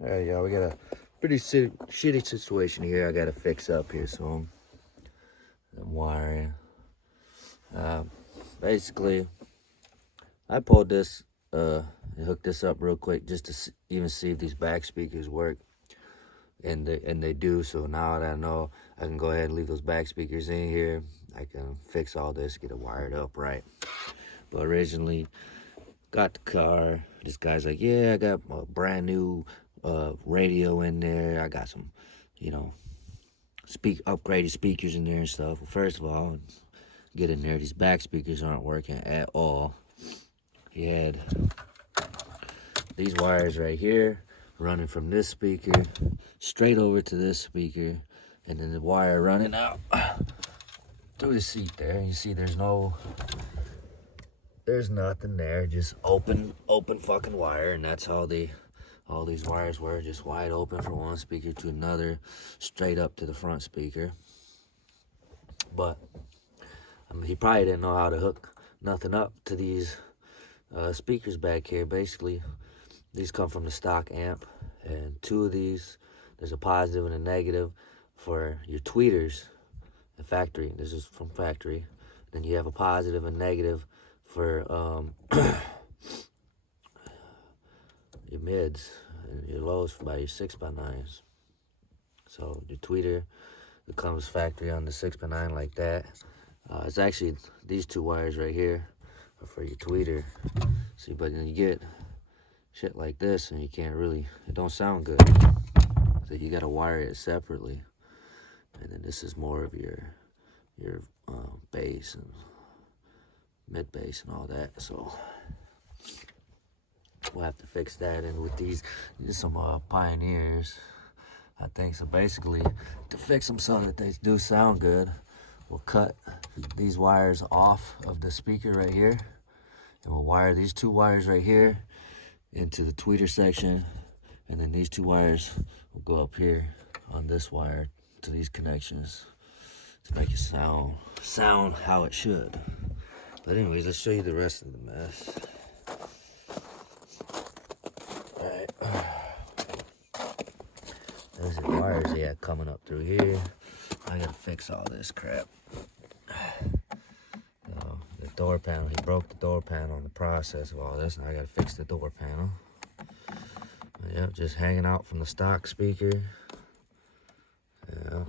All right, y'all, we got a pretty shitty situation here I gotta fix up here, so I'm wiring. Basically, I pulled this, and hooked this up real quick just to even see if these back speakers work, and they do. So now that I know, I can go ahead and leave those back speakers in here. I can fix all this, get it wired up right. But originally, got the car. This guy's like, yeah, I got a brand new radio in there. I got some, upgraded speakers in there and stuff. Well, first of all, get in there. These back speakers aren't working at all. He had these wires right here running from this speaker straight over to this speaker, and then the wire running out through the seat there. You see there's nothing there, just open fucking wire, and that's how all these wires were, just wide open from one speaker to another, straight up to the front speaker. But he probably didn't know how to hook nothing up to these speakers back here. Basically, these come from the stock amp, and two of these, there's a positive and a negative for your tweeters, the factory. This is from factory. Then you have a positive and negative for your mids and your lows by your 6x9s. So your tweeter, it comes factory on the 6x9 like that. It's actually these two wires right here are for your tweeter. See, but then you get shit like this and you can't really, it don't sound good. So you gotta wire it separately. And then this is more of your bass and mid bass and all that. So we'll have to fix that. And with these some Pioneers, I think. So basically, to fix them so that they do sound good, we'll cut these wires off of the speaker right here, and we'll wire these two wires right here into the tweeter section, and then these two wires will go up here on this wire to these connections to make it sound how it should. But anyways, let's show you the rest of the mess. Alright. There's the wires he had coming up through here. I gotta fix all this crap. The door panel, he broke the door panel in the process of all this, and I gotta fix the door panel. Yep, just hanging out from the stock speaker. Yeah,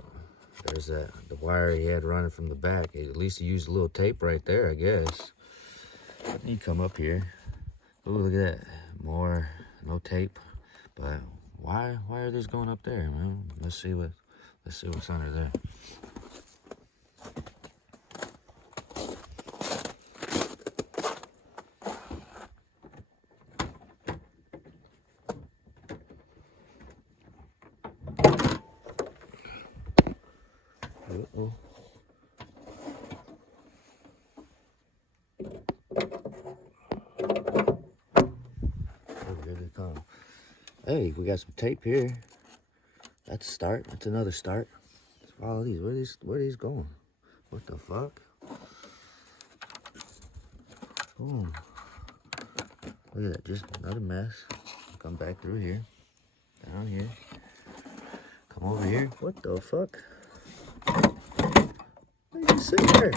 there's the wire he had running from the back. At least he used a little tape right there, I guess. But you come up here. Oh, look at that. More, no tape. But why are these going up there, man? Let's see what's under there. Uh-oh. Here they come. Hey, we got some tape here. That's a start. That's another start. Let's follow these. Where are these going? What the fuck? Boom. Look at that. Just another mess. Come back through here. Down here. Come over here. What the fuck? What are you sitting there?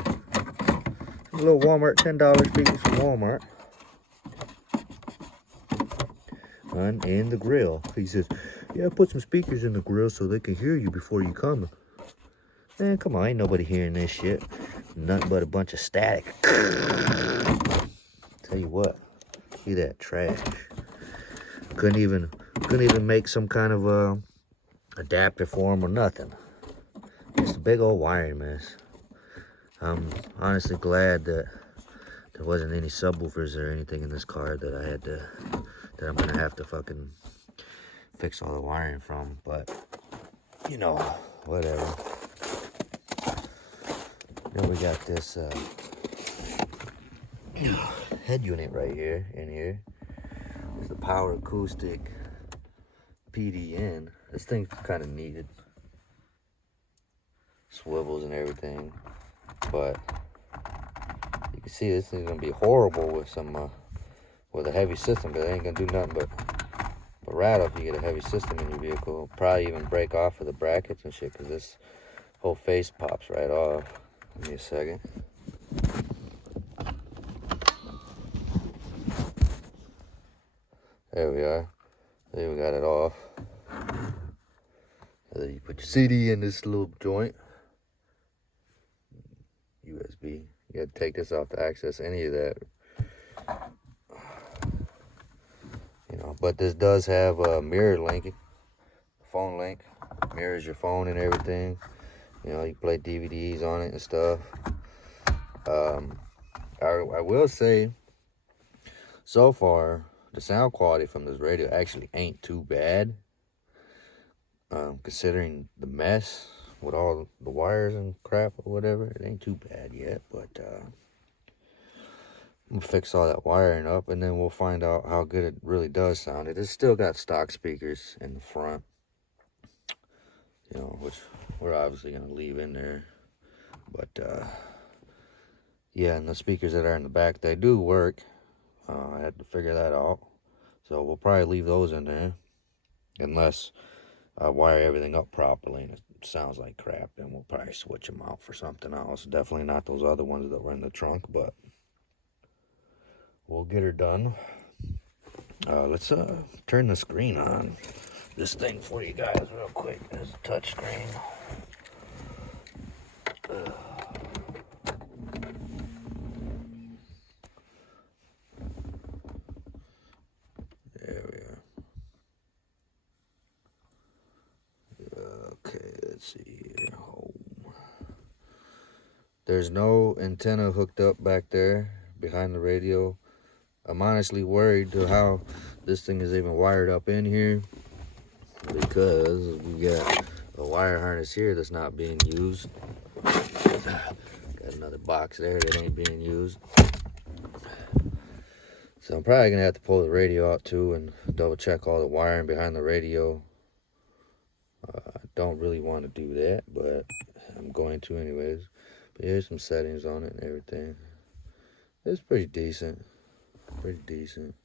A little Walmart $10 speakers from Walmart. In the grill. He says, yeah, put some speakers in the grill so they can hear you before you come. Man, come on, ain't nobody hearing this shit. Nothing but a bunch of static. Tell you what, look at that trash. Couldn't even make some kind of adapter for them or nothing. Just a big old wiring mess. I'm honestly glad that there wasn't any subwoofers or anything in this car that I'm gonna have to fucking fix all the wiring from, but you know, whatever. Then we got this head unit right here, in here. It's the Power Acoustic PDN. This thing's kind of needed. Swivels and everything, but you can see this thing's gonna be horrible with some with a heavy system, but it ain't gonna do nothing but a rattle if you get a heavy system in your vehicle. It'll probably even break off of the brackets and shit, because this whole face pops right off. Give me a second. There we are. There we got it off. And then you put your CD in this little joint. USB. You gotta take this off to access any of that. You know, but this does have a mirror link, phone link. Mirrors your phone and everything. You know, you play DVDs on it and stuff. I will say, so far, the sound quality from this radio actually ain't too bad. Considering the mess with all the wires and crap or whatever, it ain't too bad yet. But I'm gonna fix all that wiring up, and then we'll find out how good it really does sound. It has still got stock speakers in the front, you know, which we're obviously gonna leave in there. But yeah, and the speakers that are in the back, they do work. I had to figure that out, so we'll probably leave those in there, unless I wire everything up properly and it sounds like crap. Then we'll probably switch them out for something else. Definitely not those other ones that were in the trunk, but we'll get her done. Let's turn the screen on this thing for you guys real quick. There's a touch screen. There we are. Okay, let's see here. Home. There's no antenna hooked up back there behind the radio. I'm honestly worried to how this thing is even wired up in here, because we got a wire harness here that's not being used. Got another box there that ain't being used. So I'm probably gonna have to pull the radio out too and double check all the wiring behind the radio. I don't really want to do that, but I'm going to anyways. But here's some settings on it and everything. It's pretty decent. Pretty decent.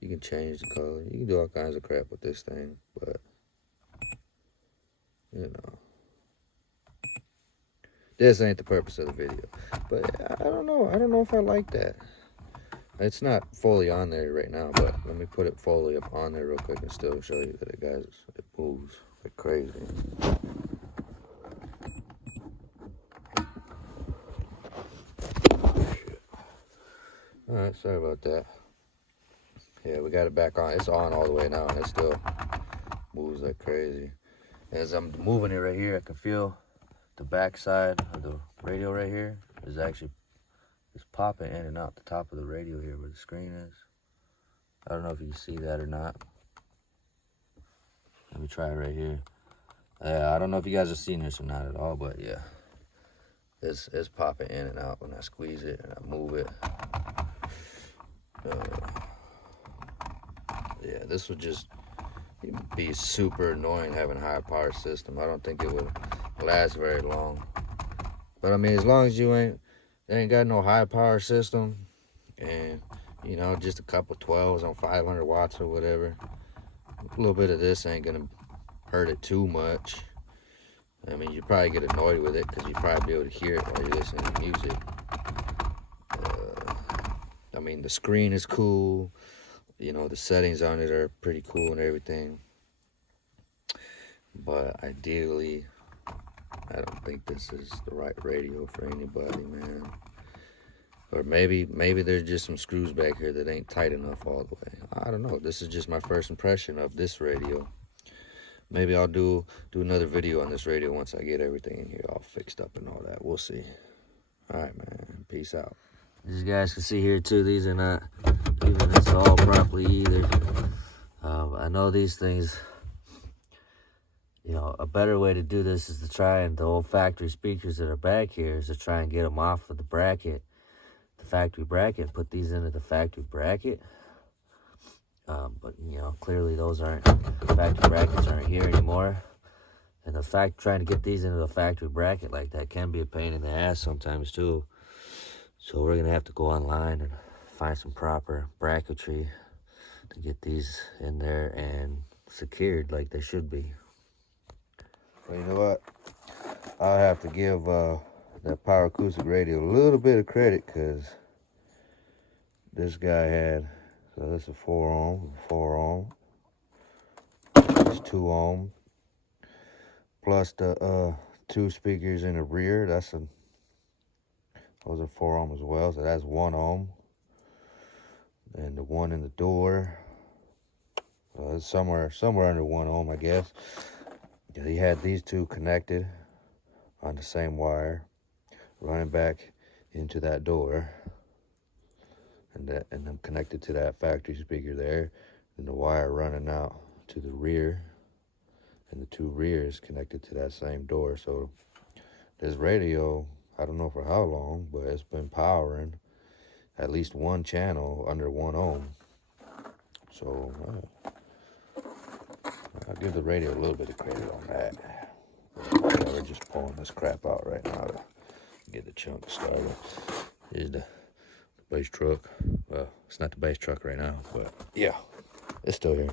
You can change the color. You can do all kinds of crap with this thing, but you know, this ain't the purpose of the video. But I don't know. I don't know if I like that. It's not fully on there right now, but let me put it fully up on there real quick and still show you that it moves like crazy. Alright, sorry about that. Yeah, we got it back on. It's on all the way now, and it still moves like crazy. As I'm moving it right here, I can feel the back side of the radio right here is actually popping in and out the top of the radio here where the screen is. I don't know if you can see that or not. Let me try it right here. I don't know if you guys are seeing this or not at all, but yeah, it's popping in and out when I squeeze it and I move it. Yeah, this would just be super annoying having a high power system. I don't think it would last very long. But I mean, as long as you ain't got no high power system, and you know, just a couple 12s on 500 watts or whatever, a little bit of this ain't gonna hurt it too much. I mean, you probably get annoyed with it because you probably be able to hear it while you're listening to music. I mean, the screen is cool. You know, the settings on it are pretty cool and everything. But ideally, I don't think this is the right radio for anybody, man. Or maybe there's just some screws back here that ain't tight enough all the way. I don't know. This is just my first impression of this radio. Maybe I'll do another video on this radio once I get everything in here all fixed up and all that. We'll see. All right, man. Peace out. As you guys can see here too, these are not even installed properly either. I know these things, you know, a better way to do this is to try, and the old factory speakers that are back here is to try and get them off of the bracket, the factory bracket, put these into the factory bracket. But you know, clearly those factory brackets aren't here anymore. And trying to get these into the factory bracket like that can be a pain in the ass sometimes too. So we're gonna have to go online and find some proper bracketry to get these in there and secured like they should be. Well, you know what? I have to give that Power Acoustic radio a little bit of credit, because this guy had, so this is 4 ohm, it's 2 ohm, plus the 2 speakers in the rear. Those are 4 ohm as well, so that's 1 ohm. And the one in the door, it's somewhere under 1 ohm, I guess. He had these 2 connected on the same wire, running back into that door, and then connected to that factory speaker there, and the wire running out to the rear, and the 2 rears connected to that same door. So this radio, I don't know for how long, but it's been powering at least 1 channel under 1 ohm. So I'll give the radio a little bit of credit on that. We're just pulling this crap out right now to get the chunk started. Here's the bass truck. Well, it's not the bass truck right now, but yeah, it's still here.